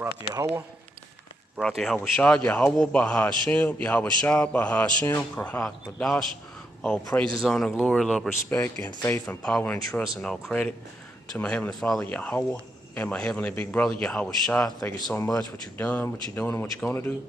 Barak Yahweh, Barak Yahweh Shah, Yahweh Bahashem, Yahweh Shah, Bahashem, Karhak Badash. All praises, honor, glory, love, respect, and faith, and power, and trust, and all credit to my Heavenly Father, Yahweh, and my Heavenly Big Brother, Yahweh Shah. Thank you so much for what you've done, what you're doing, and what you're going to do.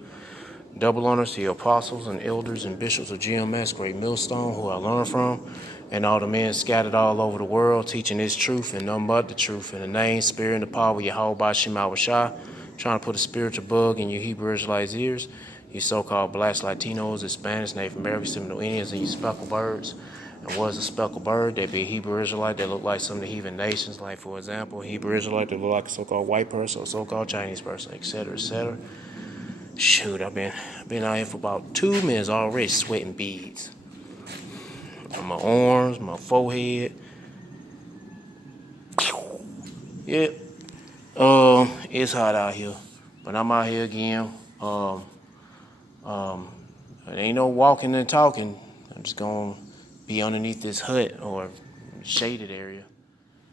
Double honors to your apostles and elders and bishops of GMS, Great Millstone, who I learned from, and all the men scattered all over the world, teaching this truth and none but the truth. In the name, spirit, and the power of Yahweh Bashim Awashai, trying to put a spiritual bug in your Hebrew Israelites' ears, you so-called blacks, Latinos, Hispanics, Native Americans, Seminole Indians, and you speckled birds. And what is a speckled bird? That'd be a Hebrew Israelite that look like some of the heathen nations, like, for example, a Hebrew Israelite that look like a so-called white person or so-called Chinese person, etc., etc. Shoot, I've been out here for about 2 minutes already, sweating beads on my arms, my forehead. Yep. It's hot out here, but I'm out here again. It ain't no walking and talking. I'm just gonna be underneath this hut or shaded area.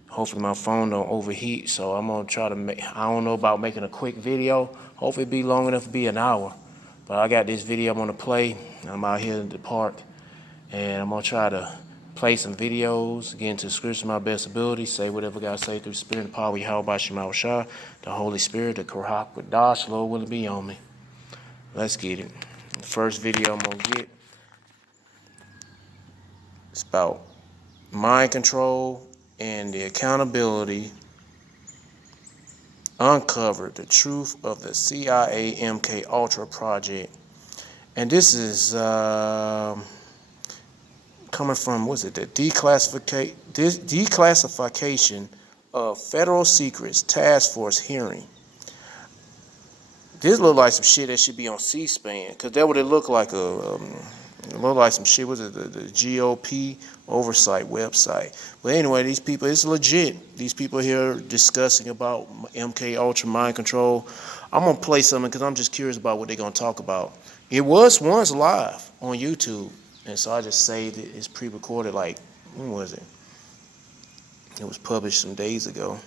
Hopefully my phone don't overheat, so I'm gonna try to make. I don't know about making a quick video. Hopefully it be long enough to be an hour. But I got this video I'm gonna play. I'm out here in the park, and I'm gonna try to play some videos, get into the scripture to my best ability, say whatever God say through the Spirit and power of Yahweh Shema Shah, the Holy Spirit, the Karhak Wadash, Lord will it be on me. Let's get it. The first video I'm gonna get, it's about mind control and the accountability. Uncovered the truth of the CIA MK Ultra project. And this is coming from, what's it, the declassification of federal secrets task force hearing. This look like some shit that should be on C-SPAN, because that would it look like it look like some shit, was it the GOP oversight website. But anyway, these people, it's legit. These people here discussing about MK Ultra mind control. I'm gonna play something because I'm just curious about what they're gonna talk about. It was once live on YouTube, and so I just saved it. It's pre-recorded, like, when was it? It was published some days ago.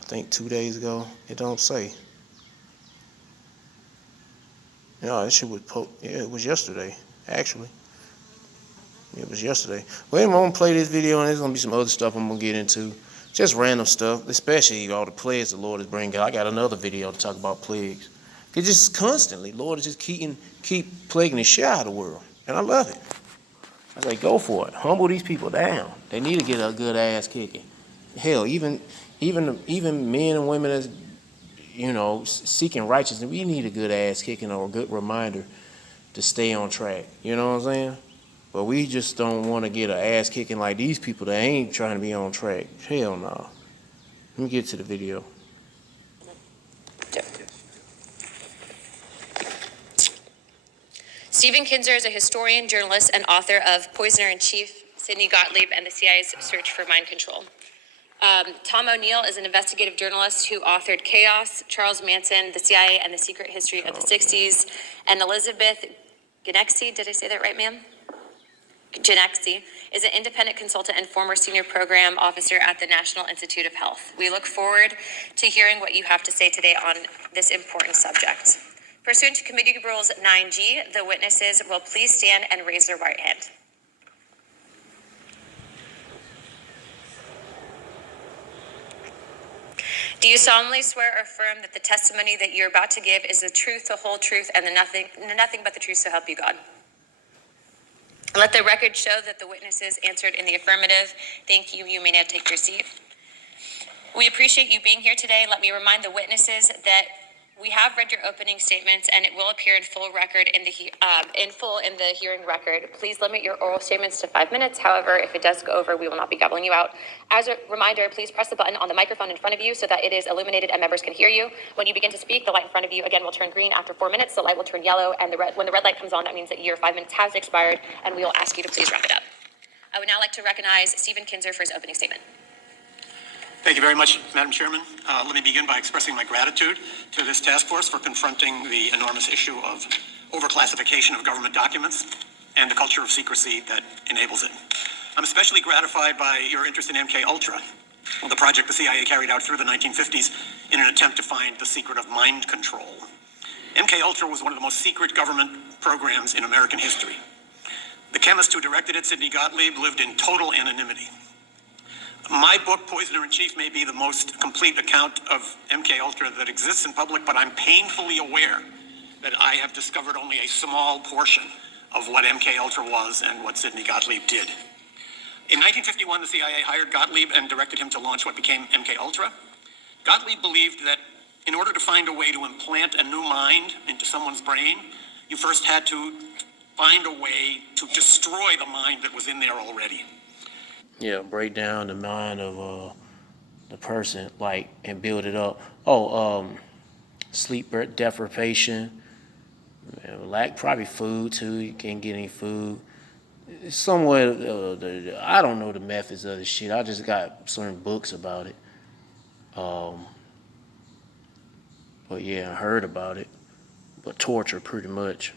I think 2 days ago. It don't say. No, that shit was yeah, it was yesterday, actually. It was yesterday. Well, anyway, I'm going to play this video, and there's going to be some other stuff I'm going to get into. Just random stuff, especially all the plagues the Lord is bringing. I got another video to talk about plagues. It's just constantly, Lord is just keep plaguing the shit out of the world. And I love it. I say, go for it. Humble these people down. They need to get a good ass kicking. Hell, even men and women that's, seeking righteousness, we need a good ass kicking or a good reminder to stay on track. You know what I'm saying? But we just don't want to get an ass kicking like these people that ain't trying to be on track. Hell no. Let me get to the video. Stephen Kinzer is a historian, journalist, and author of Poisoner-in-Chief, Sidney Gottlieb, and the CIA's Search for Mind Control. Tom O'Neill is an investigative journalist who authored Chaos, Charles Manson, the CIA, and the Secret History of the 60s. And Elizabeth Genexi, did I say that right, ma'am? Genexi is an independent consultant and former senior program officer at the National Institute of Health. We look forward to hearing what you have to say today on this important subject. Pursuant to Committee Rules 9G, the witnesses will please stand and raise their right hand. Do you solemnly swear or affirm that the testimony that you're about to give is the truth, the whole truth, and nothing but the truth, so help you God? Let the record show that the witnesses answered in the affirmative. Thank you. You may now take your seat. We appreciate you being here today. Let me remind the witnesses that we have read your opening statements, and it will appear in full in the hearing record. Please limit your oral statements to 5 minutes. However, if it does go over, we will not be gobbling you out. As a reminder, please press the button on the microphone in front of you so that it is illuminated and members can hear you. When you begin to speak, the light in front of you again will turn green. After 4 minutes, the light will turn yellow, and when the red light comes on, that means that your 5 minutes has expired, and we will ask you to please wrap it up. I would now like to recognize Stephen Kinzer for his opening statement. Thank you very much, Madam Chairman. Let me begin by expressing my gratitude to this task force for confronting the enormous issue of overclassification of government documents and the culture of secrecy that enables it. I'm especially gratified by your interest in MK Ultra the project the CIA carried out through the 1950s in an attempt to find the secret of mind control. MK-Ultra was one of the most secret government programs in American history. The chemist who directed it, Sidney Gottlieb, lived in total anonymity. My book, Poisoner in Chief, may be the most complete account of MK-Ultra that exists in public, but I'm painfully aware that I have discovered only a small portion of what MK-Ultra was and what Sidney Gottlieb did. In 1951, the CIA hired Gottlieb and directed him to launch what became MK-Ultra. Gottlieb believed that in order to find a way to implant a new mind into someone's brain, you first had to find a way to destroy the mind that was in there already. Yeah, break down the mind of the person, like, and build it up. Sleep deprivation, lack probably food too. You can't get any food. Somewhere, I don't know the methods of this shit. I just got certain books about it. But yeah, I heard about it. But torture, pretty much.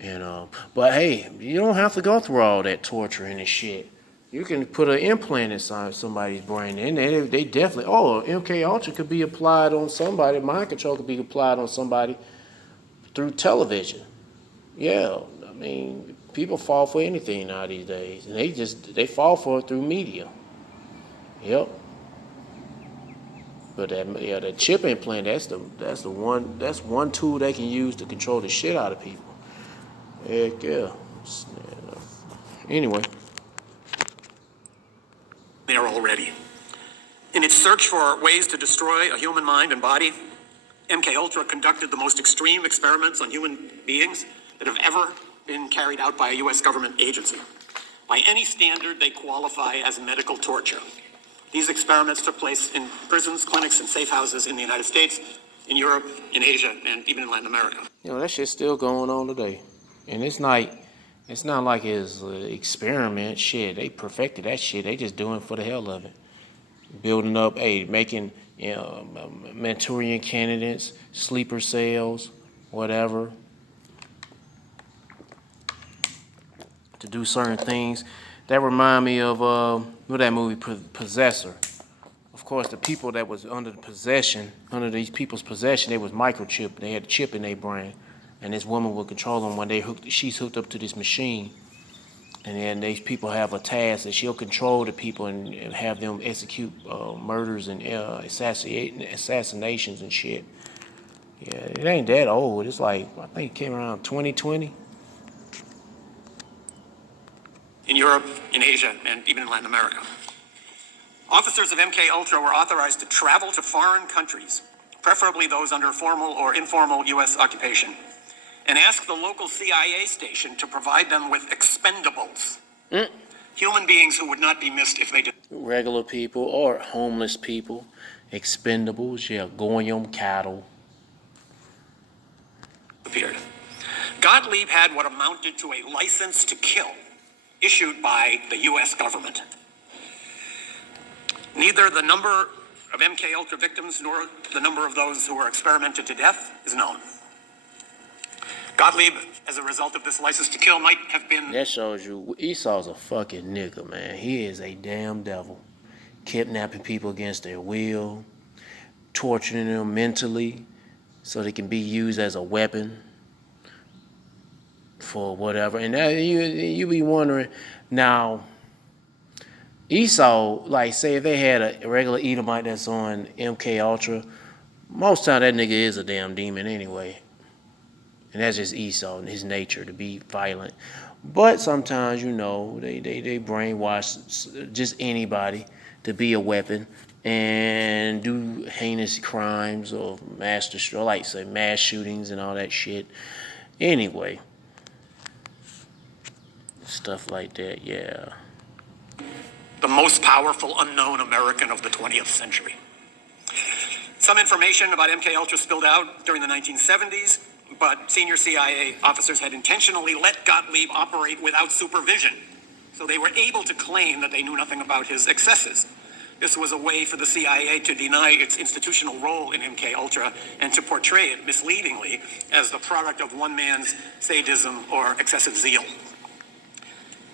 And but hey, you don't have to go through all that torturing and shit. You can put an implant inside somebody's brain, and they definitely. MK Ultra could be applied on somebody. Mind control could be applied on somebody through television. Yeah, I mean, people fall for anything now these days, and they fall for it through media. Yep. But that chip implant, that's one tool they can use to control the shit out of people. Heck yeah. Anyway. There already. In its search for ways to destroy a human mind and body, MK-Ultra conducted the most extreme experiments on human beings that have ever been carried out by a U.S. government agency. By any standard, they qualify as medical torture. These experiments took place in prisons, clinics, and safe houses in the United States, in Europe, in Asia, and even in Latin America. That shit's still going on today. And it's not like it's an experiment. Shit, they perfected that shit. They just doing it for the hell of it. Building up, making Manchurian candidates, sleeper cells, whatever, to do certain things. That remind me of that movie Possessor. Of course, the people that was under these people's possession, they was microchipped. They had a chip in their brain, and this woman would control them when she's hooked up to this machine. And then these people have a task that she'll control the people and have them execute murders and assassinations and shit. Yeah, it ain't that old. It's like, I think it came around 2020. In Europe, in Asia, and even in Latin America. Officers of MK-Ultra were authorized to travel to foreign countries, preferably those under formal or informal U.S. occupation, and ask the local CIA station to provide them with expendables. Human beings who would not be missed if they did. Regular people or homeless people, expendables, yeah, goyim cattle. Appeared. Gottlieb had what amounted to a license to kill, issued by the U.S. government. Neither the number of MK-Ultra victims nor the number of those who were experimented to death is known. Gottlieb, as a result of this license to kill, might have been... That shows you Esau's a fucking nigga, man. He is a damn devil. Kidnapping people against their will, torturing them mentally so they can be used as a weapon for whatever. And you be wondering, now, Esau, like, say if they had a regular Edomite that's on MK Ultra, most time that nigga is a damn demon anyway. And that's just Esau and his nature to be violent. But sometimes, they brainwash just anybody to be a weapon and do heinous crimes or mass shootings and all that shit. Anyway, stuff like that, yeah. The most powerful unknown American of the 20th century. Some information about MK-Ultra spilled out during the 1970s, but senior CIA officers had intentionally let Gottlieb operate without supervision, so they were able to claim that they knew nothing about his excesses. This was a way for the CIA to deny its institutional role in MK-Ultra and to portray it misleadingly as the product of one man's sadism or excessive zeal.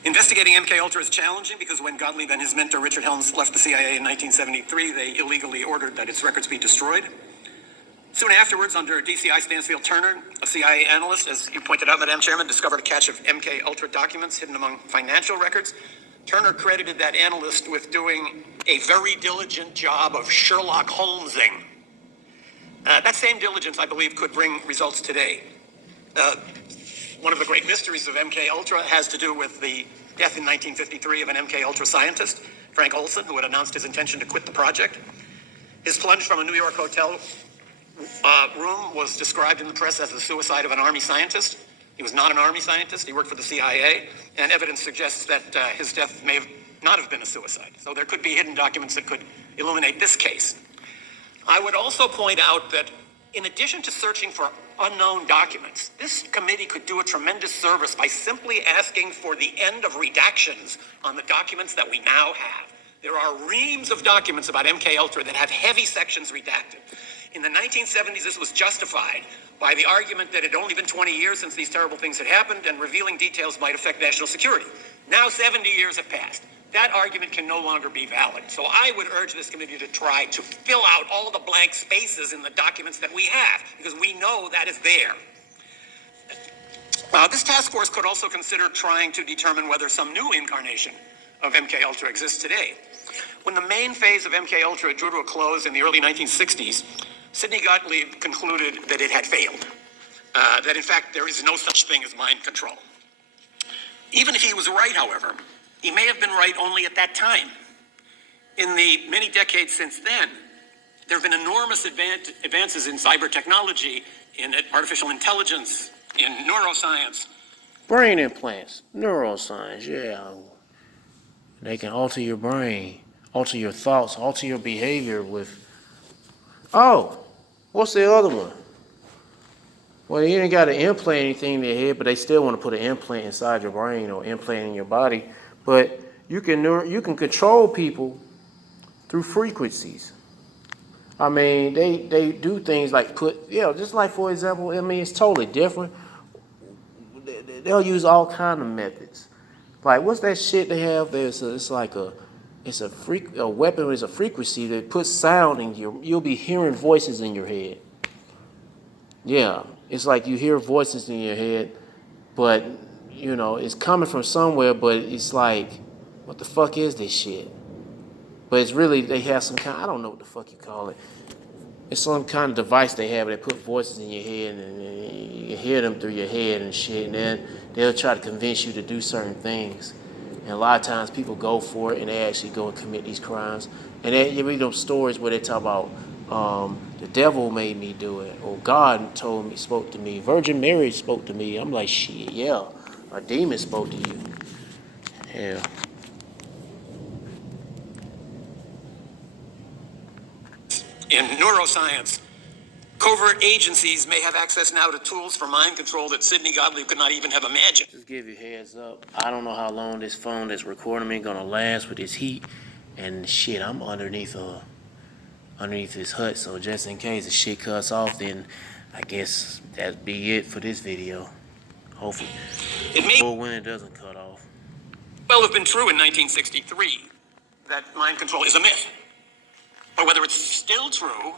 Investigating MK-Ultra is challenging because when Gottlieb and his mentor Richard Helms left the CIA in 1973, they illegally ordered that its records be destroyed. Soon afterwards, under DCI Stansfield Turner, a CIA analyst, as you pointed out, Madam Chairman, discovered a cache of MK-Ultra documents hidden among financial records. Turner credited that analyst with doing a very diligent job of Sherlock Holmesing. That same diligence, I believe, could bring results today. One of the great mysteries of MK-Ultra has to do with the death in 1953 of an MK-Ultra scientist, Frank Olson, who had announced his intention to quit the project. His plunge from a New York hotel room was described in the press as the suicide of an Army scientist. He was not an Army scientist. He worked for the CIA, and evidence suggests that his death may not have been a suicide. So there could be hidden documents that could illuminate this case. I would also point out that in addition to searching for unknown documents, this committee could do a tremendous service by simply asking for the end of redactions on the documents that we now have. There are reams of documents about MK-Ultra that have heavy sections redacted. In the 1970s, this was justified by the argument that it had only been 20 years since these terrible things had happened and revealing details might affect national security. Now 70 years have passed. That argument can no longer be valid. So I would urge this committee to try to fill out all the blank spaces in the documents that we have, because we know that is there. This task force could also consider trying to determine whether some new incarnation of MK-Ultra exists today. When the main phase of MK-Ultra drew to a close in the early 1960s, Sidney Gottlieb concluded that it had failed, that in fact there is no such thing as mind control. Even if he was right, however, he may have been right only at that time. In the many decades since then, there have been enormous advances in cyber technology, in artificial intelligence, in neuroscience. Brain implants, neuroscience, yeah. They can alter your brain, alter your thoughts, alter your behavior with... Oh, what's the other one? Well, you ain't got to implant anything in their head, but they still want to put an implant inside your brain or implant in your body. But you can control people through frequencies. I mean, they do things like just like, for example, I mean, it's totally different. They'll use all kind of methods. Like, what's that shit they have? It's a weapon with a frequency that puts sound in you'll be hearing voices in your head. Yeah, it's like you hear voices in your head, but it's coming from somewhere, but it's like, what the fuck is this shit? But it's really, they have some kind, I don't know what the fuck you call it. It's some kind of device they have that put voices in your head, and you hear them through your head and shit, and then they'll try to convince you to do certain things. And a lot of times people go for it and they actually go and commit these crimes. And you read those stories where they talk about the devil made me do it, or God spoke to me, Virgin Mary spoke to me. I'm like, shit, yeah, a demon spoke to you. Yeah. In neuroscience, covert agencies may have access now to tools for mind control that Sidney Gottlieb could not even have imagined. Just give you a heads up. I don't know how long this phone that's recording me gonna last with this heat, and shit, I'm underneath this hut, so just in case the shit cuts off, then I guess that'd be it for this video. Hopefully, when it doesn't cut off. Well, have been true in 1963 that mind control is a myth, but whether it's still true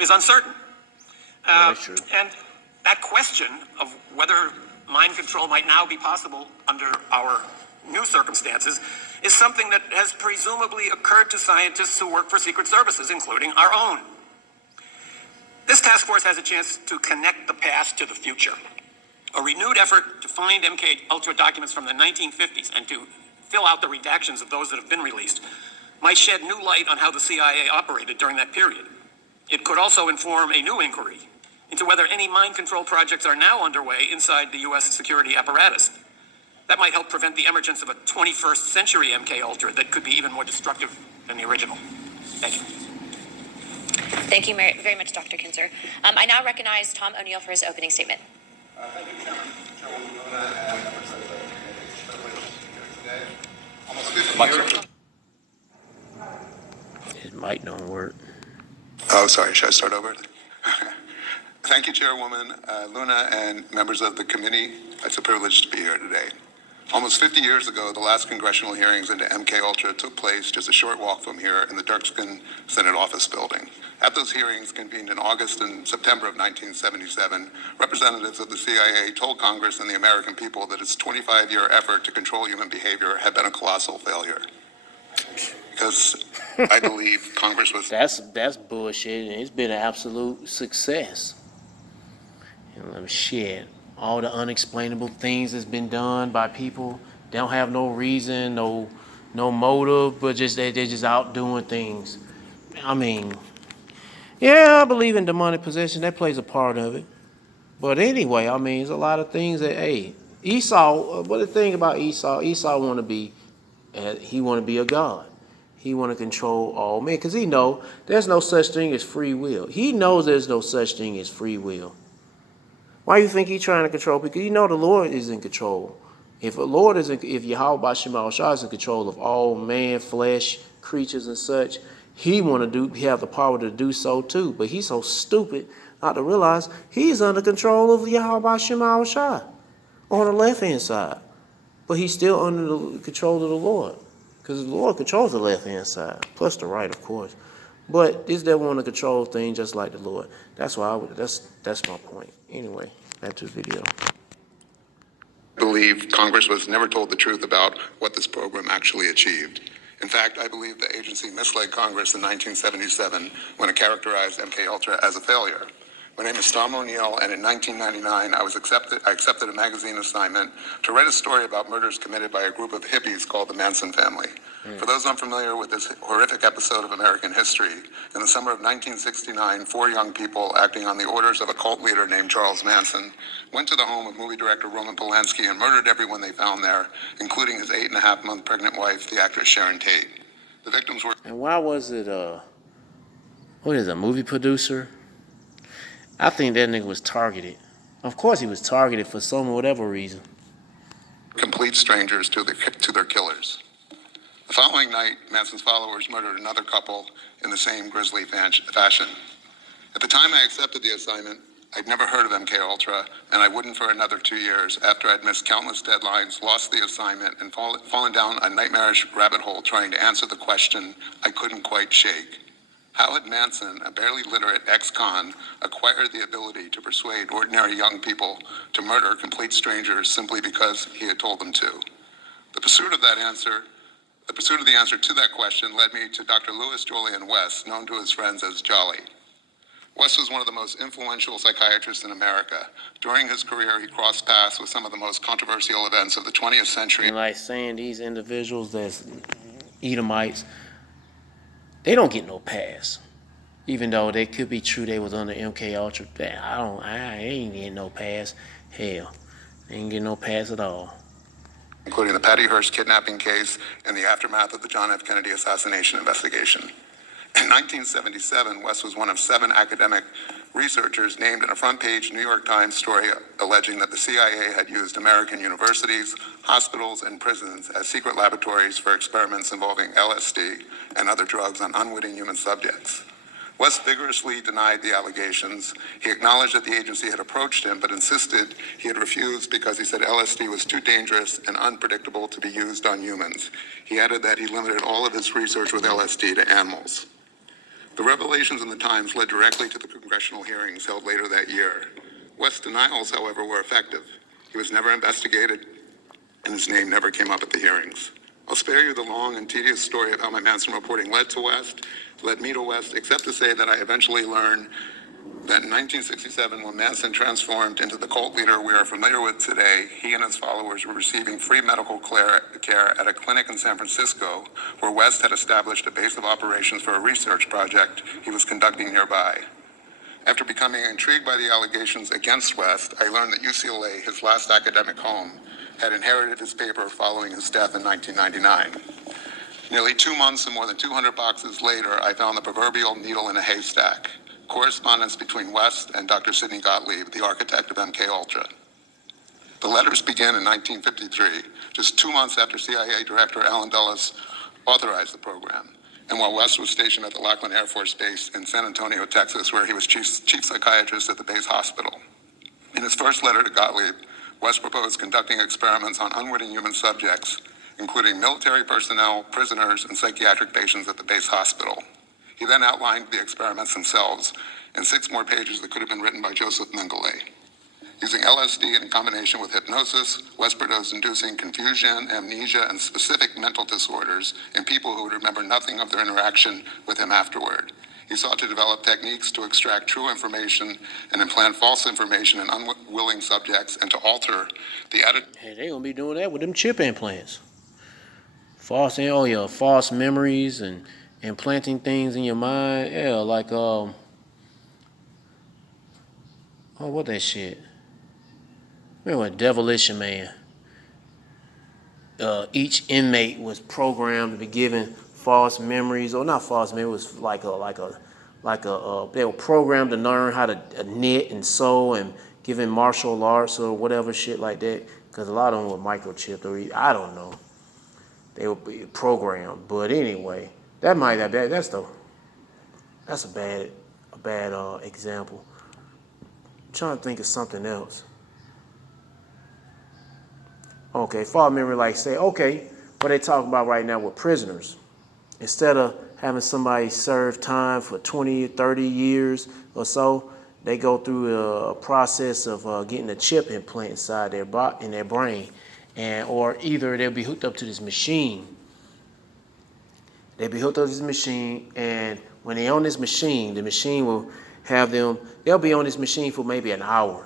is uncertain. That's true. And that question of whether mind control might now be possible under our new circumstances is something that has presumably occurred to scientists who work for secret services, including our own. This task force has a chance to connect the past to the future. A renewed effort to find MK-Ultra documents from the 1950s and to fill out the redactions of those that have been released might shed new light on how the CIA operated during that period. It could also inform a new inquiry into whether any mind control projects are now underway inside the U.S. security apparatus. That might help prevent the emergence of a 21st century MK-Ultra that could be even more destructive than the original. Thank you. Thank you very much, Dr. Kinzer. I now recognize Tom O'Neill for his opening statement. Thank you, Chairwoman Luna, and members of the today. His mic don't work. Oh, sorry. Should I start over? Thank you, Chairwoman Luna, and members of the committee. It's a privilege to be here today. Almost 50 years ago, the last congressional hearings into MK took place just a short walk from here in the Dirksen Senate Office Building. At those hearings, convened in August and September of 1977, representatives of the CIA told Congress and the American people that its 25-year effort to control human behavior had been a colossal failure. Because I believe Congress was... That's bullshit, and it's been an absolute success. Shit, all the unexplainable things that's been done by people, they don't have no reason, no motive, but just they're just out doing things. I mean, yeah, I believe in demonic possession. That plays a part of it. But anyway, I mean, there's a lot of things that, hey, Esau, what the thing about Esau want to be, he want to be a god. He want to control all men because he know there's no such thing as free will. He knows there's no such thing as free will. Why do you think he's trying to control? Because you know the Lord is in control. If Yahweh Bashim Shah is in control of all man, flesh, creatures and such, he have the power to do so too. But he's so stupid not to realize he's under control of Yahweh Bashim Shah on the left-hand side. But he's still under the control of the Lord. Because the Lord controls the left-hand side, plus the right, of course. But this devil want to control things just like the Lord. That's why that's my point. Anyway, back to the video. I believe Congress was never told the truth about what this program actually achieved. In fact, I believe the agency misled Congress in 1977 when it characterized MK as a failure. My name is Tom O'Neill, and in 1999, I accepted a magazine assignment to write a story about murders committed by a group of hippies called the Manson family. For those unfamiliar with this horrific episode of American history, in the summer of 1969, 4 young people, acting on the orders of a cult leader named Charles Manson, went to the home of movie director Roman Polanski and murdered everyone they found there, including his 8.5-month pregnant wife, the actress Sharon Tate. The victims were... And why was it, a movie producer? I think that nigga was targeted. Of course he was targeted for whatever reason. Complete strangers to their killers. The following night, Manson's followers murdered another couple in the same grisly fashion. At the time I accepted the assignment, I'd never heard of MK Ultra, and I wouldn't for another 2 years after I'd missed countless deadlines, lost the assignment, and fallen down a nightmarish rabbit hole trying to answer the question I couldn't quite shake. How had Manson, a barely literate ex-con, acquired the ability to persuade ordinary young people to murder complete strangers simply because he had told them to? The pursuit of the answer to that question led me to Dr. Louis Julian West, known to his friends as Jolly. West was one of the most influential psychiatrists in America. During his career, he crossed paths with some of the most controversial events of the 20th century. And like saying these individuals that's Edomites, they don't get no pass. Even though they could be true they was under MK Ultra. I ain't getting no pass. Hell, they ain't getting no pass at all. Including the Patty Hearst kidnapping case and the aftermath of the John F. Kennedy assassination investigation. In 1977, West was one of 7 academic researchers named in a front-page New York Times story alleging that the CIA had used American universities, hospitals, and prisons as secret laboratories for experiments involving LSD and other drugs on unwitting human subjects. West vigorously denied the allegations. He acknowledged that the agency had approached him, but insisted he had refused because he said LSD was too dangerous and unpredictable to be used on humans. He added that he limited all of his research with LSD to animals. The revelations in the Times led directly to the congressional hearings held later that year. West's denials, however, were effective. He was never investigated, and his name never came up at the hearings. I'll spare you the long and tedious story of how my Manson reporting led me to West, except to say that I eventually learned that in 1967, when Manson transformed into the cult leader we are familiar with today, he and his followers were receiving free medical care at a clinic in San Francisco, where West had established a base of operations for a research project he was conducting nearby. After becoming intrigued by the allegations against West, I learned that UCLA, his last academic home, had inherited his paper following his death in 1999. Nearly 2 months and more than 200 boxes later, I found the proverbial needle in a haystack: correspondence between West and Dr. Sidney Gottlieb, the architect of MK Ultra. The letters begin in 1953, just 2 months after CIA Director Allen Dulles authorized the program, and while West was stationed at the Lackland Air Force Base in San Antonio, Texas, where he was chief psychiatrist at the base hospital. In his first letter to Gottlieb, West proposed conducting experiments on unwitting human subjects, including military personnel, prisoners, and psychiatric patients at the base hospital. He then outlined the experiments themselves in 6 more pages that could have been written by Joseph Mengele. Using LSD in combination with hypnosis, West proposed inducing confusion, amnesia, and specific mental disorders in people who would remember nothing of their interaction with him afterward. He sought to develop techniques to extract true information and implant false information in unwilling subjects and to alter the attitude. Hey, they gonna be doing that with them chip implants. False memories and implanting things in your mind. Yeah, like what that shit? Remember what Devilish Man? Each inmate was programmed to be given false memories, or not false memories. It was they were programmed to learn how to knit and sew and given martial arts or whatever shit like that. Because a lot of them were microchipped, or I don't know. They were programmed, but anyway, that's a bad example. I'm trying to think of something else. Okay, false memory, like say, okay, what they talking about right now with prisoners. Instead of having somebody serve time for 20, 30 years or so, they go through a process of getting a chip implant inside in their brain. Or either they'll be hooked up to this machine. And when they're on this machine, the machine will have them, they'll be on this machine for maybe an hour.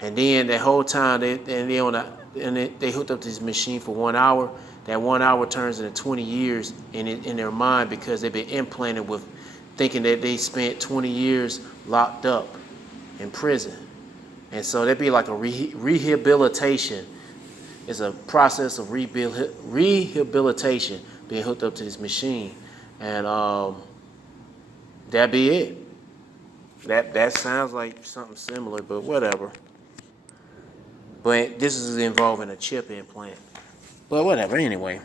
And then the whole time they hooked up to this machine for 1 hour. That 1 hour turns into 20 years in their mind because they've been implanted with thinking that they spent 20 years locked up in prison. And so there'd be like a rehabilitation. It's a process of rehabilitation being hooked up to this machine. And that'd be it. That sounds like something similar, but whatever. But this is involving a chip implant. But whatever, anyway.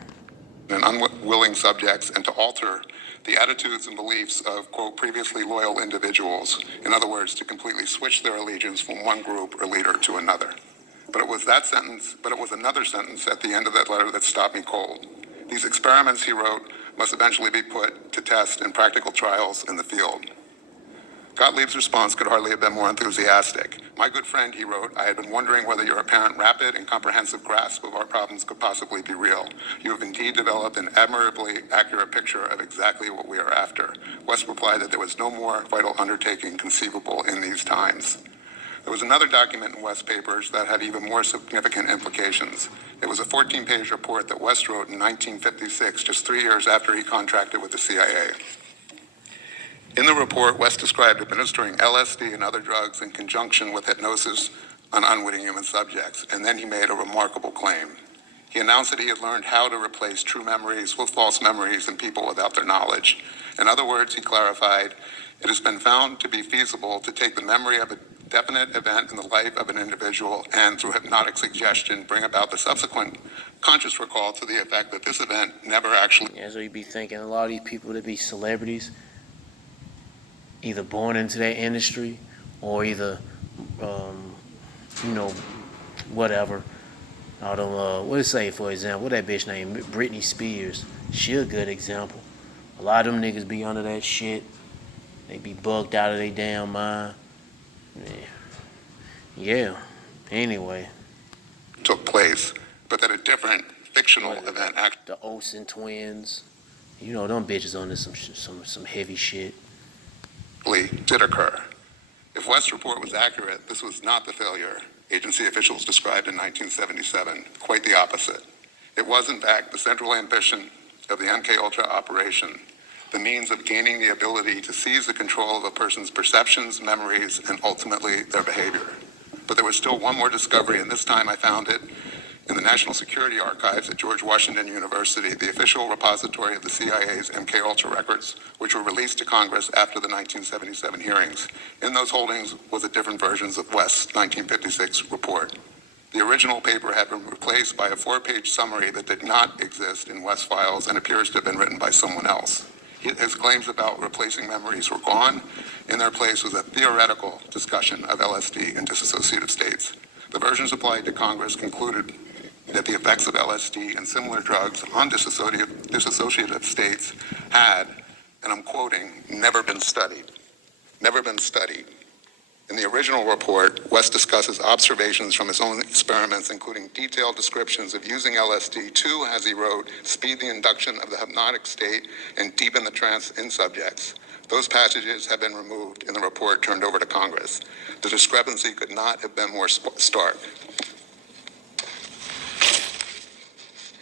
And unwilling subjects and to alter the attitudes and beliefs of, quote, previously loyal individuals. In other words, to completely switch their allegiance from one group or leader to another. But it was another sentence at the end of that letter that stopped me cold. These experiments, he wrote, must eventually be put to test in practical trials in the field. Gottlieb's response could hardly have been more enthusiastic. My good friend, he wrote, I had been wondering whether your apparent rapid and comprehensive grasp of our problems could possibly be real. You have indeed developed an admirably accurate picture of exactly what we are after. West replied that there was no more vital undertaking conceivable in these times. There was another document in West's papers that had even more significant implications. It was a 14-page report that West wrote in 1956, just 3 years after he contracted with the CIA. In the report, West described administering LSD and other drugs in conjunction with hypnosis on unwitting human subjects, and then he made a remarkable claim. He announced that he had learned how to replace true memories with false memories in people without their knowledge. In other words, he clarified, it has been found to be feasible to take the memory of a definite event in the life of an individual and, through hypnotic suggestion, bring about the subsequent conscious recall to the effect that this event never actually... Yeah, so you be thinking a lot of these people that be celebrities, either born into that industry or either, whatever. I don't what to say, for example, what that bitch named Britney Spears. She a good example. A lot of them niggas be under that shit. They be bugged out of their damn mind. Yeah. Anyway. Took place, but that a different fictional event actually... The Olsen twins. You know, them bitches on this some heavy shit. Did occur. If West's report was accurate, this was not the failure agency officials described in 1977. Quite the opposite. It was, in fact, the central ambition of the MKUltra operation, the means of gaining the ability to seize the control of a person's perceptions, memories, and ultimately their behavior. But there was still one more discovery, and this time I found it in the National Security Archives at George Washington University, the official repository of the CIA's MKUltra records, which were released to Congress after the 1977 hearings. In those holdings was a different versions of West's 1956 report. The original paper had been replaced by a 4-page summary that did not exist in West's files and appears to have been written by someone else. His claims about replacing memories were gone. In their place was a theoretical discussion of LSD in dissociative states. The version supplied to Congress concluded that the effects of LSD and similar drugs on dissociative states had, and I'm quoting, never been studied. Never been studied. In the original report, West discusses observations from his own experiments, including detailed descriptions of using LSD to, as he wrote, speed the induction of the hypnotic state and deepen the trance in subjects. Those passages have been removed in the report turned over to Congress. The discrepancy could not have been more stark.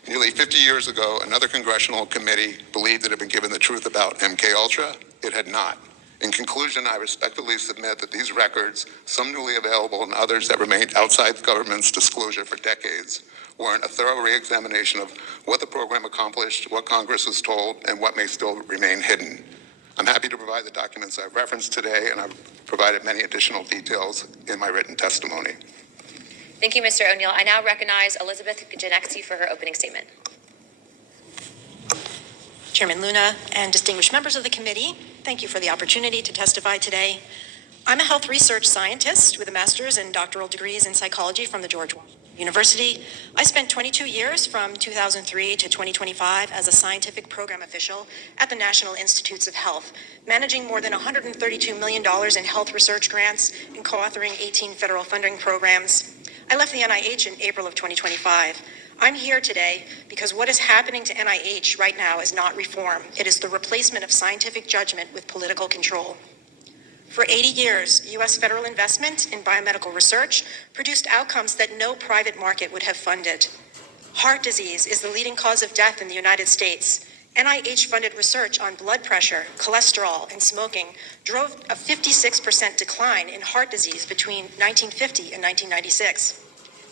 Nearly 50 years ago, another congressional committee believed it had been given the truth about MK-Ultra. It had not. In conclusion, I respectfully submit that these records, some newly available and others that remained outside the government's disclosure for decades, warrant a thorough re-examination of what the program accomplished, what Congress was told, and what may still remain hidden. I'm happy to provide the documents I've referenced today, and I've provided many additional details in my written testimony. Thank you, Mr. O'Neill. I now recognize Elizabeth Genexi for her opening statement. Chairman Luna and distinguished members of the committee, thank you for the opportunity to testify today. I'm a health research scientist with a master's and doctoral degrees in psychology from the George Washington University. I spent 22 years from 2003 to 2025 as a scientific program official at the National Institutes of Health, managing more than $132 million in health research grants and co-authoring 18 federal funding programs. I left the NIH in April of 2025. I'm here today because what is happening to NIH right now is not reform. It is the replacement of scientific judgment with political control. For 80 years, U.S. federal investment in biomedical research produced outcomes that no private market would have funded. Heart disease is the leading cause of death in the United States. NIH-funded research on blood pressure, cholesterol, and smoking drove a 56% decline in heart disease between 1950 and 1996.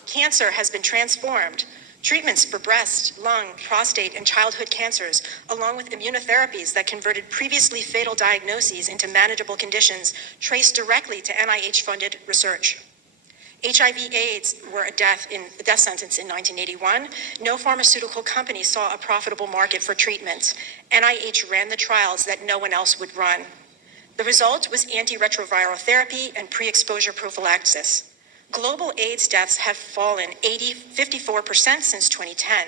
Cancer has been transformed. Treatments for breast, lung, prostate, and childhood cancers, along with immunotherapies that converted previously fatal diagnoses into manageable conditions, traced directly to NIH-funded research. HIV/AIDS were a death sentence in 1981. No pharmaceutical company saw a profitable market for treatment. NIH ran the trials that no one else would run. The result was antiretroviral therapy and pre-exposure prophylaxis. Global AIDS deaths have fallen 54% since 2010.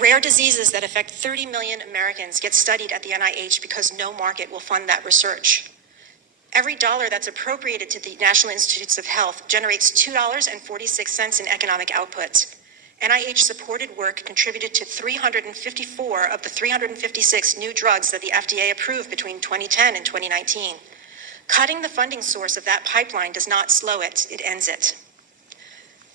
Rare diseases that affect 30 million Americans get studied at the NIH because no market will fund that research. Every dollar that's appropriated to the National Institutes of Health generates $2.46 in economic output. NIH-supported work contributed to 354 of the 356 new drugs that the FDA approved between 2010 and 2019. Cutting the funding source of that pipeline does not slow it, it ends it.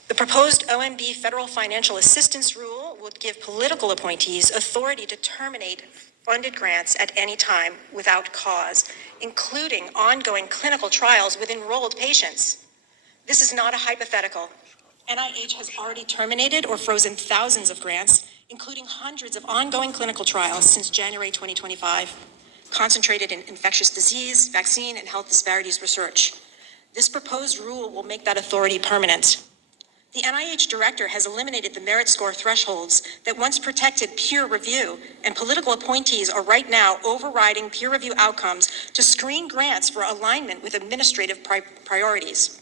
The proposed OMB federal financial assistance rule would give political appointees authority to terminate funded grants at any time without cause, including ongoing clinical trials with enrolled patients. This is not a hypothetical. NIH has already terminated or frozen thousands of grants, including hundreds of ongoing clinical trials since January 2025. Concentrated in infectious disease, vaccine, and health disparities research. This proposed rule will make that authority permanent. The NIH director has eliminated the merit score thresholds that once protected peer review, and political appointees are right now overriding peer review outcomes to screen grants for alignment with administrative priorities.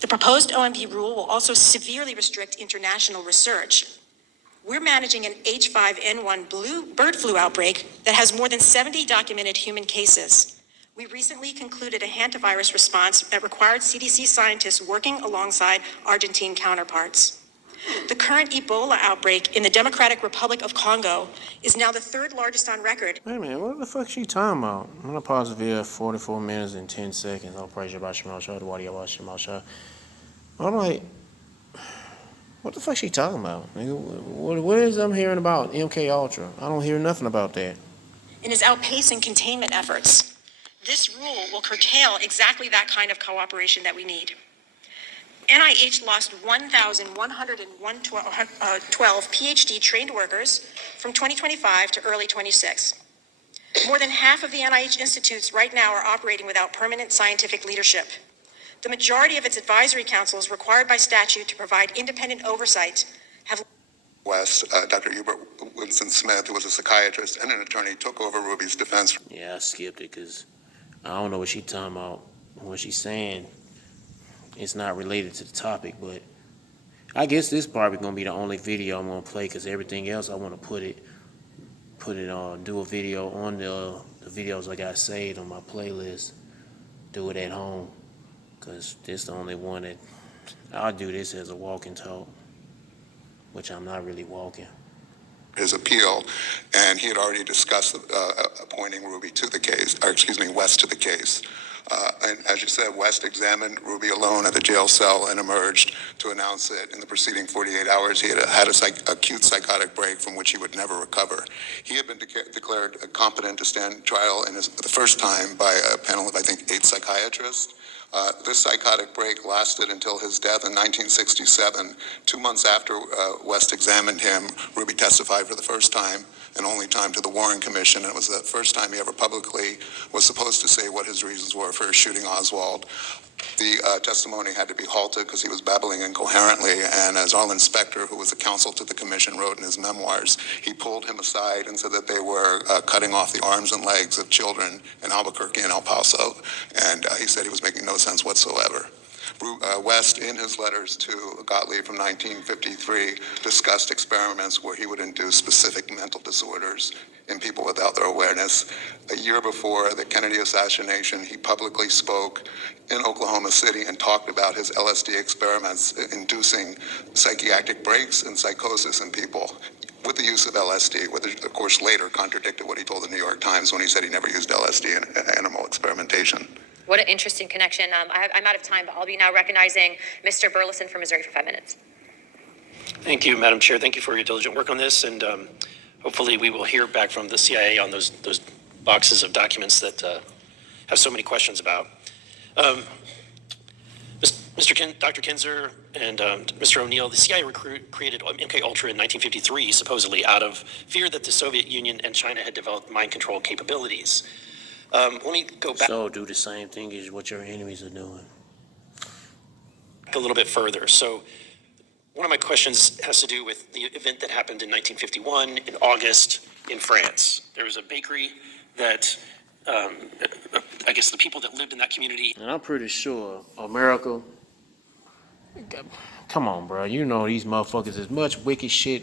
The proposed OMB rule will also severely restrict international research. We're managing an H5N1 bird flu outbreak that has more than 70 documented human cases. We recently concluded a hantavirus response that required CDC scientists working alongside Argentine counterparts. The current Ebola outbreak in the Democratic Republic of Congo is now the third largest on record. Wait a minute, what the fuck she talking about? I'm gonna pause the video 44 minutes and 10 seconds. I'll praise you about Shemal Shah, the Wadi Abbas Shemal Shah. I'm like, what the fuck she talking about? Nigga, what is I'm hearing about MK Ultra? I don't hear nothing about that. And is outpacing containment efforts. This rule will curtail exactly that kind of cooperation that we need. NIH lost 1,112 PhD-trained workers from 2025 to early 26. More than half of the NIH institutes right now are operating without permanent scientific leadership. The majority of its advisory councils required by statute to provide independent oversight have... West, Dr. Hubert Winston-Smith, who was a psychiatrist and an attorney, took over Ruby's defense. Yeah, I skipped it because I don't know what she talking about. What she's saying it's not related to the topic, but I guess this probably gonna be the only video I'm gonna play, because everything else I want to do a video on the videos I got saved on my playlist. Do it at home, because this the only one that I'll do this as a walk and talk, which I'm not really walking. His appeal, and he had already discussed appointing Ruby to the case, or excuse me, West to the case. And as you said, West examined Ruby alone at the jail cell and emerged to announce that in the preceding 48 hours he had had acute psychotic break from which he would never recover. He had been declared competent to stand trial the first time by a panel of, I think, 8 psychiatrists. This psychotic break lasted until his death in 1967. 2 months after West examined him, Ruby testified for the first time and only time to the Warren Commission. It was the first time he ever publicly was supposed to say what his reasons were for shooting Oswald. The testimony had to be halted because he was babbling incoherently, and as Arlen Specter, who was a counsel to the commission, wrote in his memoirs, he pulled him aside and said that they were cutting off the arms and legs of children in Albuquerque and El Paso, and he said he was making no sense whatsoever. West, in his letters to Gottlieb from 1953, discussed experiments where he would induce specific mental disorders in people without their awareness. A year before the Kennedy assassination, he publicly spoke in Oklahoma City and talked about his LSD experiments inducing psychiatric breaks and psychosis in people with the use of LSD, which of course later contradicted what he told the New York Times when he said he never used LSD in animal experimentation. What an interesting connection. I'm out of time, but I'll be now recognizing Mr. Burleson from Missouri for 5 minutes. Thank you, Madam Chair. Thank you for your diligent work on this, and hopefully we will hear back from the CIA on those boxes of documents that have so many questions about. Dr. Kinzer and Mr. O'Neill, the CIA created MK-Ultra in 1953, supposedly out of fear that the Soviet Union and China had developed mind control capabilities. Let me go back So do the same thing as what your enemies are doing. a little bit further. So one of my questions has to do with the event that happened in 1951 in August in France. There was a bakery that, I guess the people that lived in that community. And I'm pretty sure America, come on, bro, you know these motherfuckers as much wicked shit.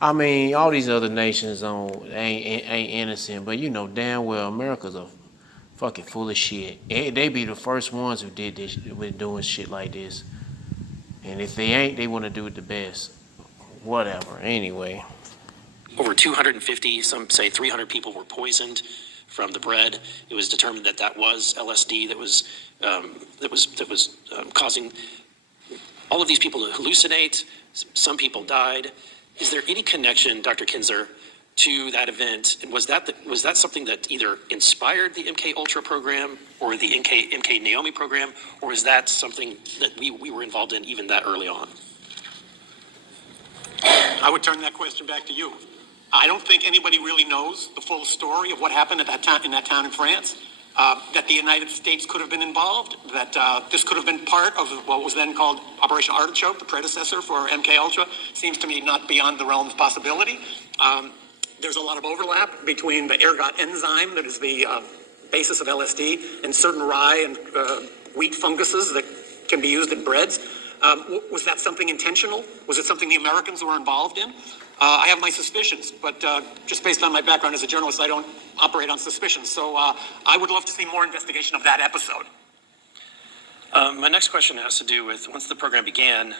I mean, all these other nations ain't innocent, but you know damn well America's a fucking full of shit. They be the first ones who did this, with doing shit like this. And if they ain't, they want to do it the best. Whatever. Anyway. Over 250, some say 300 people were poisoned from the bread. It was determined that that was LSD that was causing all of these people to hallucinate. Some people died. Is there any connection, Dr. Kinzer, to that event? And was that something that either inspired the MK-Ultra program or the MK Naomi program, or is that something that we were involved in even that early on? I would turn that question back to you. I don't think anybody really knows the full story of what happened at that time in that town in France. That the United States could have been involved, that this could have been part of what was then called Operation Artichoke, the predecessor for MK-Ultra, seems to me not beyond the realm of possibility. There's a lot of overlap between the ergot enzyme that is the basis of LSD and certain rye and wheat funguses that can be used in breads. Was that something intentional? Was it something the Americans were involved in? I have my suspicions, but just based on my background as a journalist, I don't operate on suspicions. So I would love to see more investigation of that episode. My next question has to do with once the program began.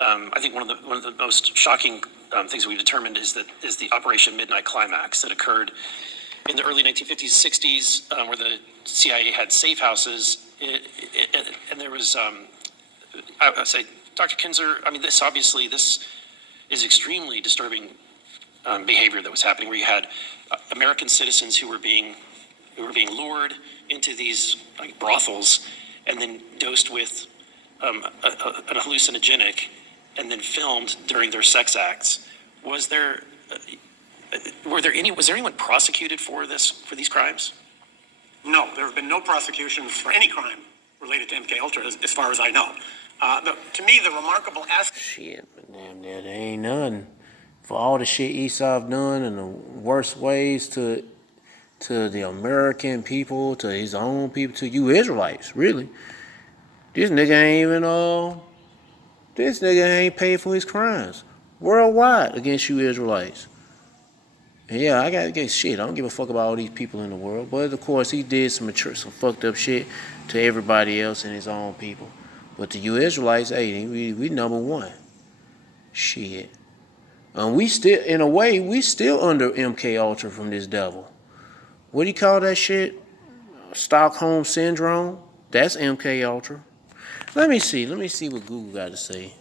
I think one of the most shocking things we've determined is the Operation Midnight Climax that occurred in the early 1950s, 60s, where the CIA had safe houses, and there was. I would say, Dr. Kinzer, I mean, this is extremely disturbing behavior that was happening, where you had American citizens who were being lured into these like brothels and then dosed with an hallucinogenic and then filmed during their sex acts. Was there anyone prosecuted for these crimes? No, there have been no prosecutions for any crime related to MK-Ultra, as far as I know. To me, the remarkable aspect. Shit, but damn, there ain't none. For all the shit Esau done in the worst ways to the American people, to his own people, to you Israelites, really. This nigga ain't even this nigga ain't paid for his crimes worldwide against you Israelites. And yeah, I gotta get shit. I don't give a fuck about all these people in the world. But of course, he did some fucked up shit to everybody else and his own people. But to you Israelites, hey, we number one. Shit. And we still, in a way, we still under MK Ultra from this devil. What do you call that shit? Stockholm Syndrome? That's MK Ultra. Let me see what Google got to say.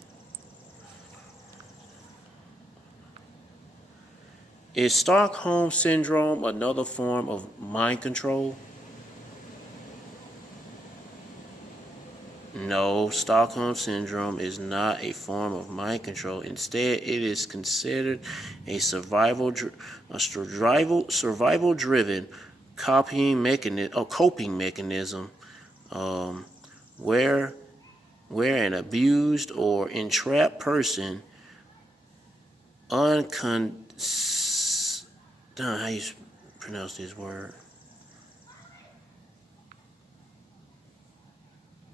Is Stockholm Syndrome another form of mind control? No, Stockholm Syndrome is not a form of mind control. Instead, it is considered a survival-driven coping mechanism where an abused or entrapped person how you pronounce this word?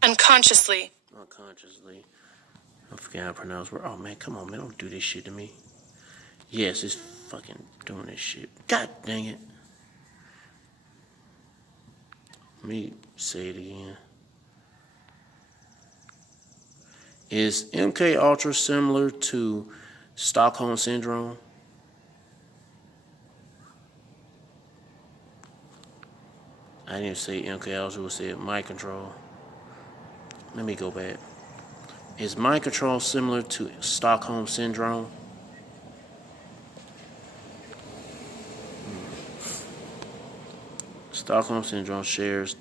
Unconsciously. I forget how to pronounce word. Oh man, come on, man, don't do this shit to me. Yes, it's fucking doing this shit. God dang it. Let me say it again. Is MK Ultra similar to Stockholm Syndrome? I didn't say MK Ultra, I said mind control. Let me go back. Is mind control similar to Stockholm Syndrome? Stockholm Syndrome shares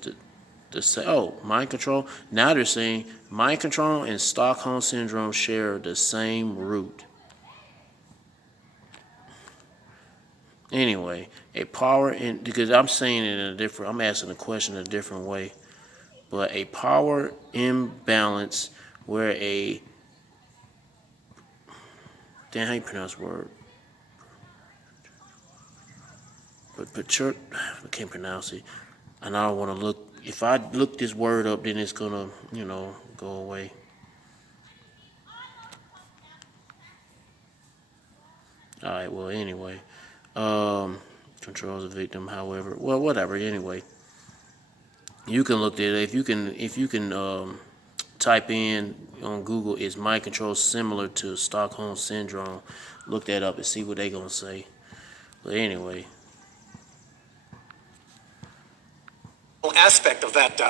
the same. Oh, mind control. Now they're saying mind control and Stockholm Syndrome share the same root. Anyway, because I'm saying it in a different, I'm asking the question a different way. But a power imbalance where how you pronounce the word? But I can't pronounce it. And I don't want to look, if I look this word up, then it's gonna, go away. Alright, well, anyway. Controls the victim, however. Well, whatever, anyway. You can look at it. If you can type in on Google, is mind control similar to Stockholm Syndrome? Look that up and see what they gonna say. But anyway. Aspect of that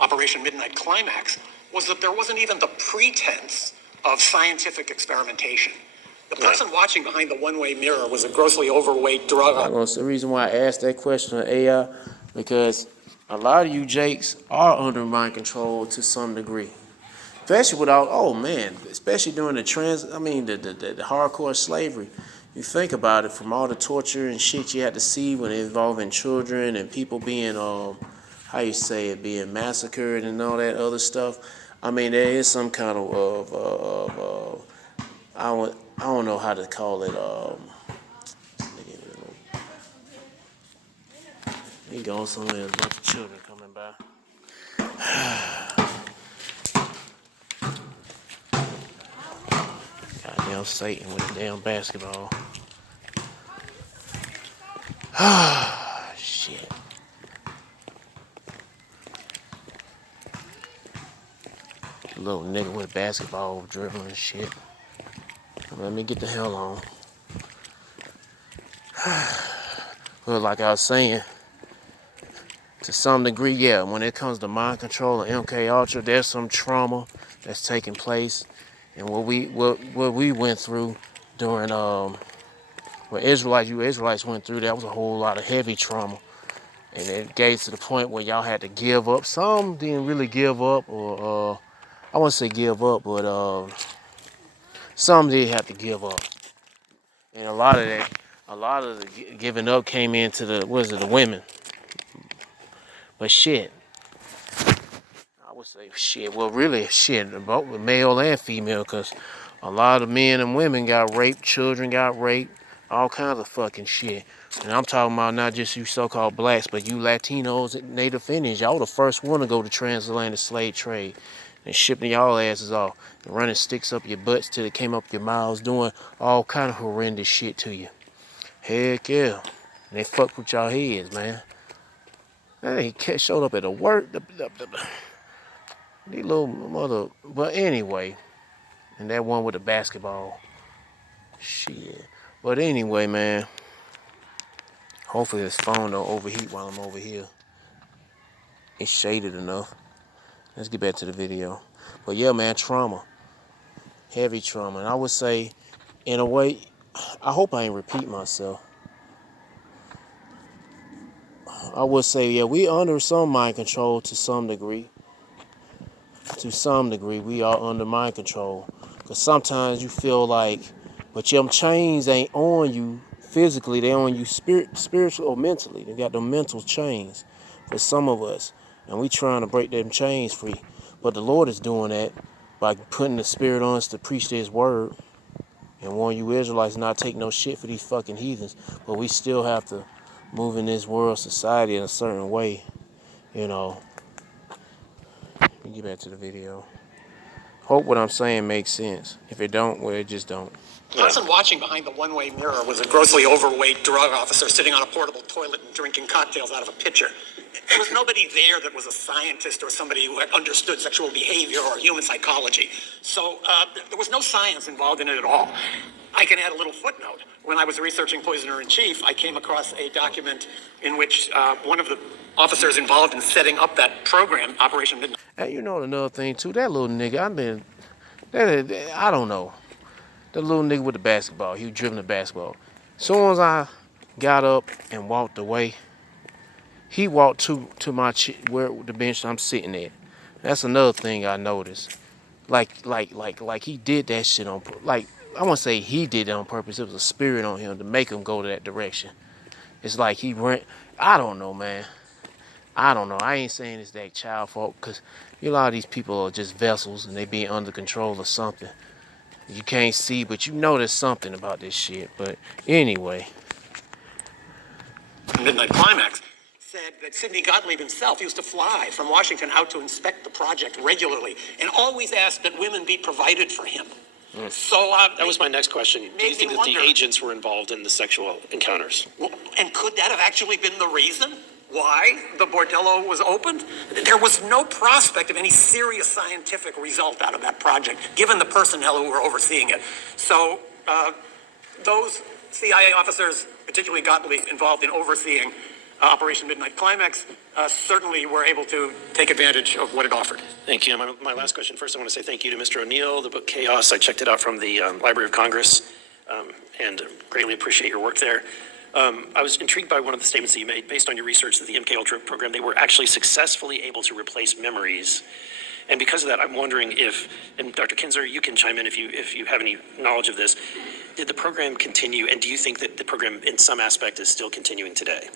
Operation Midnight Climax was that there wasn't even the pretense of scientific experimentation. The person watching behind the one-way mirror was a grossly overweight drug. That's the reason why I asked that question of AI, because a lot of you jakes are under mind control to some degree. Especially especially during the hardcore slavery. You think about it, from all the torture and shit you had to see when involving children and people being, being massacred and all that other stuff. I mean, there is some kind of I don't know how to call it. He going somewhere, there's a bunch of children coming by. Goddamn Satan with a damn basketball. Shit. Little nigga with a basketball dribbling and shit. Let me get the hell on. Well, like I was saying, to some degree, yeah, when it comes to mind control and MK Ultra, there's some trauma that's taking place. And what we went through during what you Israelites went through, that was a whole lot of heavy trauma. And it gave to the point where y'all had to give up. Some didn't really give up, or I wouldn't say give up, but some did have to give up. And a lot of the giving up came into the women. But shit, I would say shit. Well, really shit, both male and female, because a lot of men and women got raped, children got raped, all kinds of fucking shit. And I'm talking about not just you so-called blacks, but you Latinos, Native Indians. Y'all the first one to go to transatlantic slave trade. and shipping y'all asses off and running sticks up your butts till it came up your mouths, doing all kind of horrendous shit to you. Heck yeah. And they fuck with y'all heads, man. Hey, he showed up at the work. These little mother. But anyway, and that one with the basketball. Shit. But anyway, man. Hopefully this phone don't overheat while I'm over here. It's shaded enough. Let's get back to the video. But yeah, man, trauma. Heavy trauma. And I would say, in a way, I hope I ain't repeat myself. I would say, yeah, we under some mind control to some degree. To some degree, we are under mind control. Because sometimes you feel like, but them chains ain't on you physically, they on you spiritually or mentally. They got them mental chains for some of us. And we trying to break them chains free. But the Lord is doing that by putting the Spirit on us to preach His word and warn you Israelites not take no shit for these fucking heathens. But we still have to move in this world society in a certain way, you know. Let me get back to the video. Hope what I'm saying makes sense. If it don't, well, it just don't. The person watching behind the one-way mirror was a grossly overweight drug officer sitting on a portable toilet and drinking cocktails out of a pitcher. There was nobody there that was a scientist or somebody who had understood sexual behavior or human psychology. So there was no science involved in it at all. I can add a little footnote. When I was researching Poisoner-in-Chief, I came across a document in which one of the officers involved in setting up that program, Operation Midnight. And you know another thing too, that little nigga, I don't know. The little nigga with the basketball, he was dribbling the basketball. As soon as I got up and walked away, he walked to my where the bench I'm sitting at. That's another thing I noticed. Like he did that shit on, like, I won't say he did it on purpose. It was a spirit on him to make him go to that direction. It's like he ran. I don't know, man. I don't know. I ain't saying it's that child fault, because a lot of these people are just vessels and they being under control of something. You can't see, but you know there's something about this shit. But anyway. Midnight Climax said that Sidney Gottlieb himself used to fly from Washington out to inspect the project regularly and always asked that women be provided for him. So That was my next question. Do you think that the agents were involved in the sexual encounters? Well, and could that have actually been the reason why the bordello was opened? There was no prospect of any serious scientific result out of that project, given the personnel who were overseeing it. So those CIA officers, particularly Gottlieb, involved in overseeing Operation Midnight Climax, certainly were able to take advantage of what it offered. Thank you. And my last question, first I want to say thank you to Mr. O'Neill, the book Chaos. I checked it out from the Library of Congress and greatly appreciate your work there. I was intrigued by one of the statements that you made based on your research that the MK Ultra program, they were actually successfully able to replace memories. And because of that, I'm wondering if, and Dr. Kinzer, you can chime in if you have any knowledge of this, did the program continue, and do you think that the program in some aspect is still continuing today?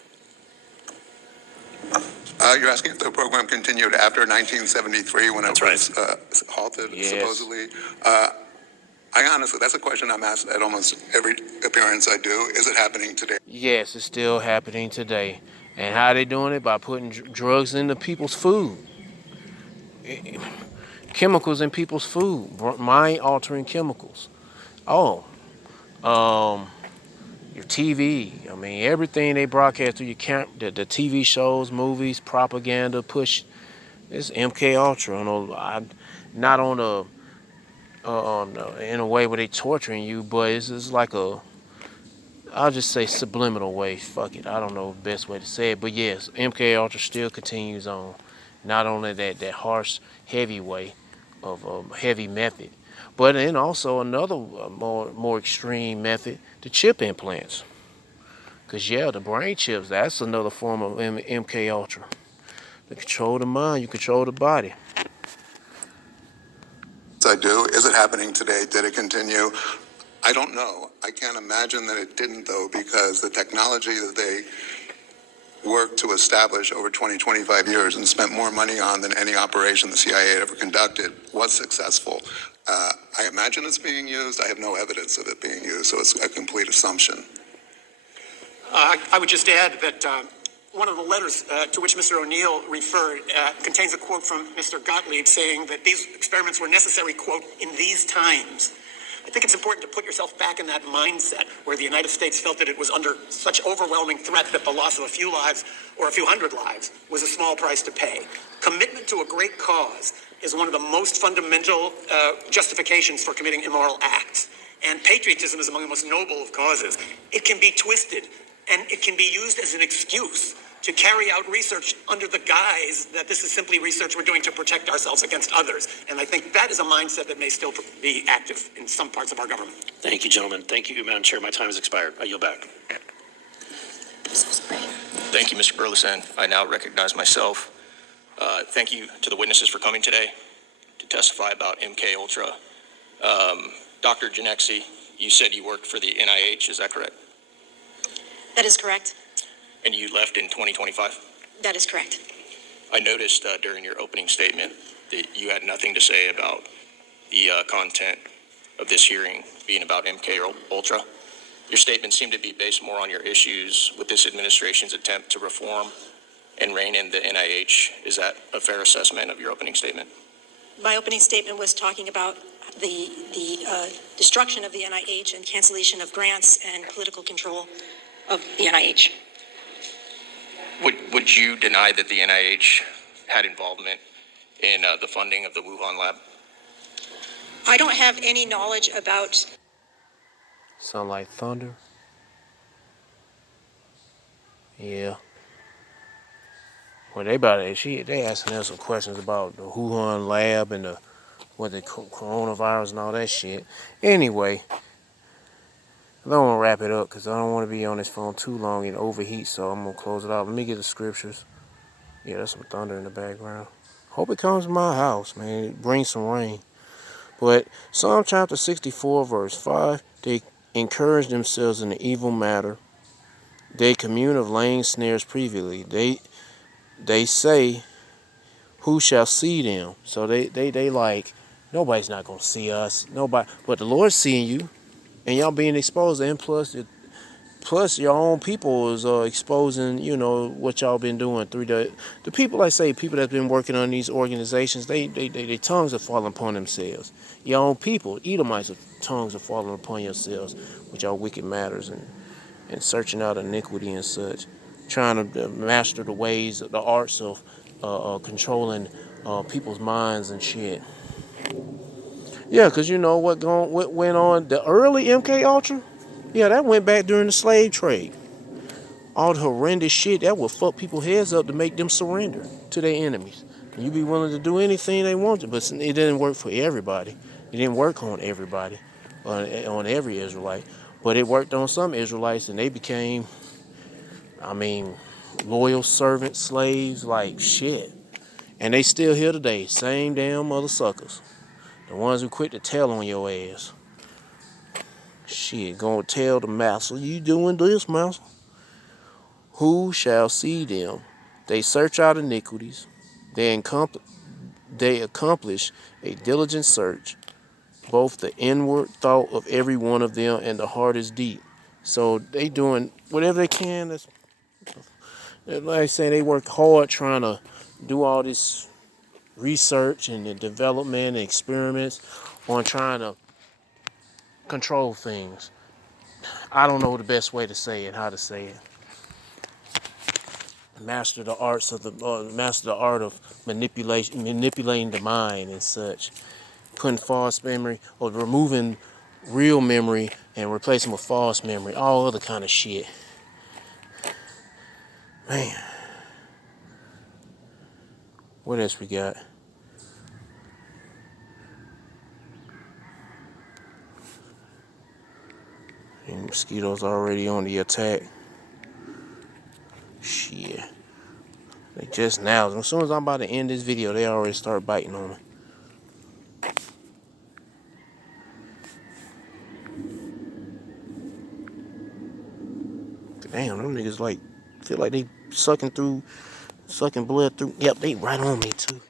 You're asking if the program continued after 1973 when it was halted, Yes. supposedly. I honestly, that's a question I'm asked at almost every appearance I do. Is it happening today? Yes, it's still happening today. And how they doing it? By putting drugs into people's food. Chemicals in people's food. Mind-altering chemicals. Oh. Your TV. I mean, everything they broadcast through your the TV shows, movies, propaganda, push. It's MK Ultra. Not on in a way where they torturing you, but it's like I'll just say subliminal way. Fuck it. I don't know the best way to say it, but yes, MK Ultra still continues on. Not only that harsh, heavy way of heavy method, but then also another more extreme method, the chip implants. Cause yeah, the brain chips, that's another form of MK Ultra. To control the mind, you control the body. I do. Is it happening today? Did it continue? I don't know. I can't imagine that it didn't, though, because the technology that they worked to establish over 20, 25 years and spent more money on than any operation the CIA had ever conducted was successful. I imagine it's being used. I have no evidence of it being used, so it's a complete assumption. I would just add that one of the letters to which Mr. O'Neill referred contains a quote from Mr. Gottlieb saying that these experiments were necessary, quote, in these times. I think it's important to put yourself back in that mindset where the United States felt that it was under such overwhelming threat that the loss of a few lives or a few hundred lives was a small price to pay. Commitment to a great cause is one of the most fundamental justifications for committing immoral acts. And patriotism is among the most noble of causes. It can be twisted and it can be used as an excuse to carry out research under the guise that this is simply research we're doing to protect ourselves against others. And I think that is a mindset that may still be active in some parts of our government. Thank you, gentlemen. Thank you, Madam Chair. My time has expired. I yield back. Thank you, Mr. Burleson. I now recognize myself. Thank you to the witnesses for coming today to testify about MK Ultra. Dr. Janexi, you said you worked for the NIH, is that correct? That is correct. And you left in 2025? That is correct. I noticed during your opening statement that you had nothing to say about the content of this hearing being about MK Ultra. Your statement seemed to be based more on your issues with this administration's attempt to reform and rein in the NIH. Is that a fair assessment of your opening statement? My opening statement was talking about the destruction of the NIH and cancellation of grants and political control of the NIH. Would you deny that the NIH had involvement in the funding of the Wuhan lab? I don't have any knowledge about. Sound like thunder? Yeah. Well, they asking us some questions about the Wuhan lab and the coronavirus and all that shit. Anyway, I don't want to wrap it up because I don't want to be on this phone too long and overheat, so I'm going to close it out. Let me get the scriptures. Yeah, there's some thunder in the background. Hope it comes to my house, man. It brings some rain. But Psalm chapter 64, verse 5, they encourage themselves in the evil matter. They commune of laying snares previously. They say, who shall see them? So they like, nobody's not going to see us. Nobody, but the Lord's seeing you. And y'all being exposed, and plus your own people is exposing, what y'all been doing through the people. I say people that's been working on these organizations, they tongues are falling upon themselves. Your own people, Edomites, tongues are falling upon yourselves with y'all wicked matters and searching out iniquity and such, trying to master the ways, the arts of controlling people's minds and shit. Yeah, because you know what went on, the early MK Ultra? Yeah, that went back during the slave trade. All the horrendous shit that would fuck people's heads up to make them surrender to their enemies. And you be willing to do anything they wanted, but it didn't work for everybody. It didn't work on everybody, on every Israelite. But it worked on some Israelites, and they became, loyal servant slaves like shit. And they still here today, same damn mother suckers. The ones who quit to tell on your ass. Shit, gonna tell the master, you doing this, master? Who shall see them? They search out iniquities. They accomplish a diligent search, both the inward thought of every one of them and the heart is deep. So they doing whatever they can. Like I say, they work hard trying to do all this research and the development and experiments on trying to control things. I don't know the best way to say it, how to say it. Master the art of manipulating the mind and such, putting false memory or removing real memory and replacing with false memory, all other kind of shit. Man, what else we got? And mosquitoes already on the attack. Shit. They just now, as soon as I'm about to end this video, they already start biting on me. Damn, them niggas feel like they sucking blood through. Yep, they right on me too.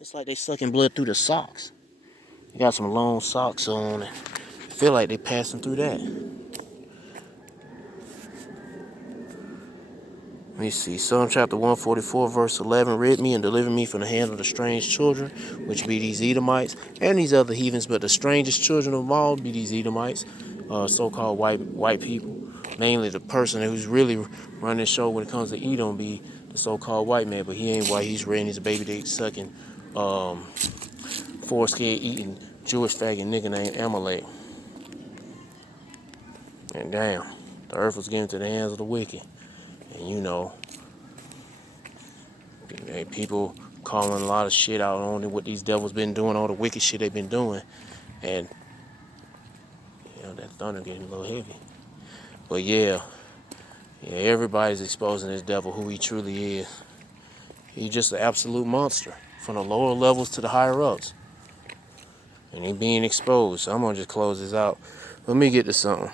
It's like they sucking blood through the socks. They got some long socks on and feel like they passing through that. Let me see. Psalm chapter 144, verse 11. Rid me and deliver me from the hand of the strange children, which be these Edomites and these other heathens, but the strangest children of all be these Edomites, so-called white people. Mainly the person who's really running the show when it comes to Edom be the so-called white man, but he ain't white. He's red and he's a baby dick sucking, foreskin eating Jewish faggot nigga named Amalek. And damn, the earth was given to the hands of the wicked. And you know, people calling a lot of shit out on what these devils been doing, all the wicked shit they've been doing. And, you know, that thunder getting a little heavy. But yeah, everybody's exposing this devil who he truly is. He's just an absolute monster, from the lower levels to the higher ups. And he being exposed. So I'm gonna just close this out. Let me get to something.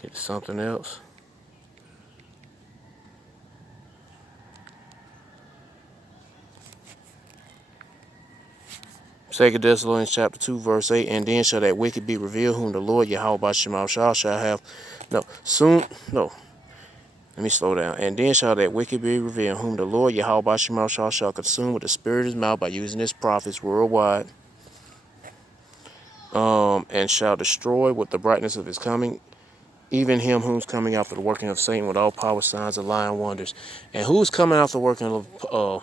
Get to something else. Second Thessalonians chapter 2, verse 8, and then shall that wicked be revealed, whom the Lord Yahweh Bashemah shall have. Let me slow down. And then shall that wicked be revealed, whom the Lord Yahweh Bashemah shall consume with the spirit of his mouth by using his prophets worldwide, and shall destroy with the brightness of his coming, even him who's coming after the working of Satan with all power, signs, and lying wonders. And who's coming after the working of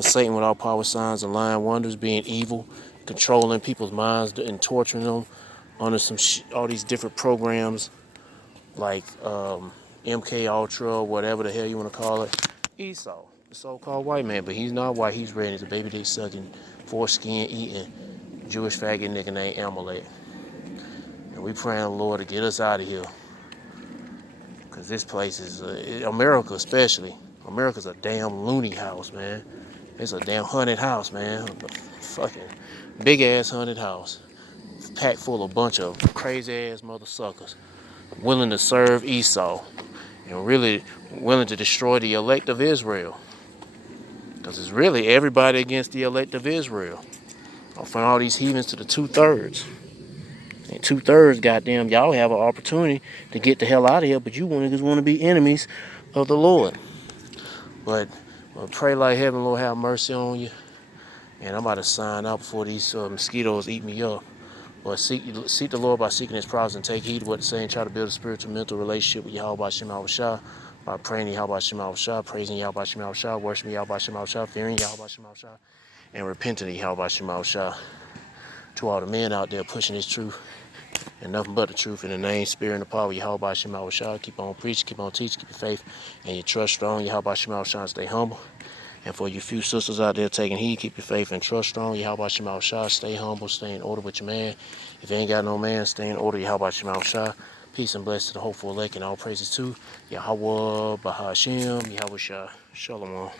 Satan with all power, signs, and lying wonders, being evil, controlling people's minds and torturing them under all these different programs like MK Ultra, whatever the hell you want to call it. Esau, the so-called white man, but he's not white. He's red. He's a baby dick sucking, foreskin eating Jewish faggot nigga named Amalek. And we praying the Lord to get us out of here, cause this place is America, especially. America's a damn loony house, man. It's a damn haunted house, man. A fucking big ass haunted house, packed full of a bunch of crazy ass mother suckers, willing to serve Esau, and really willing to destroy the elect of Israel. Because it's really everybody against the elect of Israel. From all these heathens to the 2/3. And 2/3, goddamn, y'all have an opportunity to get the hell out of here, but you niggas want to be enemies of the Lord. But pray like heaven, Lord, have mercy on you. And I'm about to sign out before these mosquitoes eat me up. But seek the Lord by seeking his prophets and take heed of what it's saying. Try to build a spiritual mental relationship with Yahweh Shema Shah by praying Yahweh Shema Shah, praising Yahweh Shema Shah, worshiping Yahweh Shema Shah, fearing Yahweh Shema Shah, and repenting Yahweh Shema Shah. To all the men out there pushing this truth and nothing but the truth in the name, spirit, and the power of Yahweh Shema Shah. Keep on preaching, keep on teaching, keep your faith and your trust strong. Yahweh Shema Shah, stay humble. And for you few sisters out there taking heed, keep your faith and trust strong. Yahweh Shema Shah, stay humble, stay in order with your man. If you ain't got no man, stay in order. Yahweh Shema Shah. Peace and blessings to the hopeful elect and all praises to Yahweh Bahashem, Yahweh Shah. Shalom.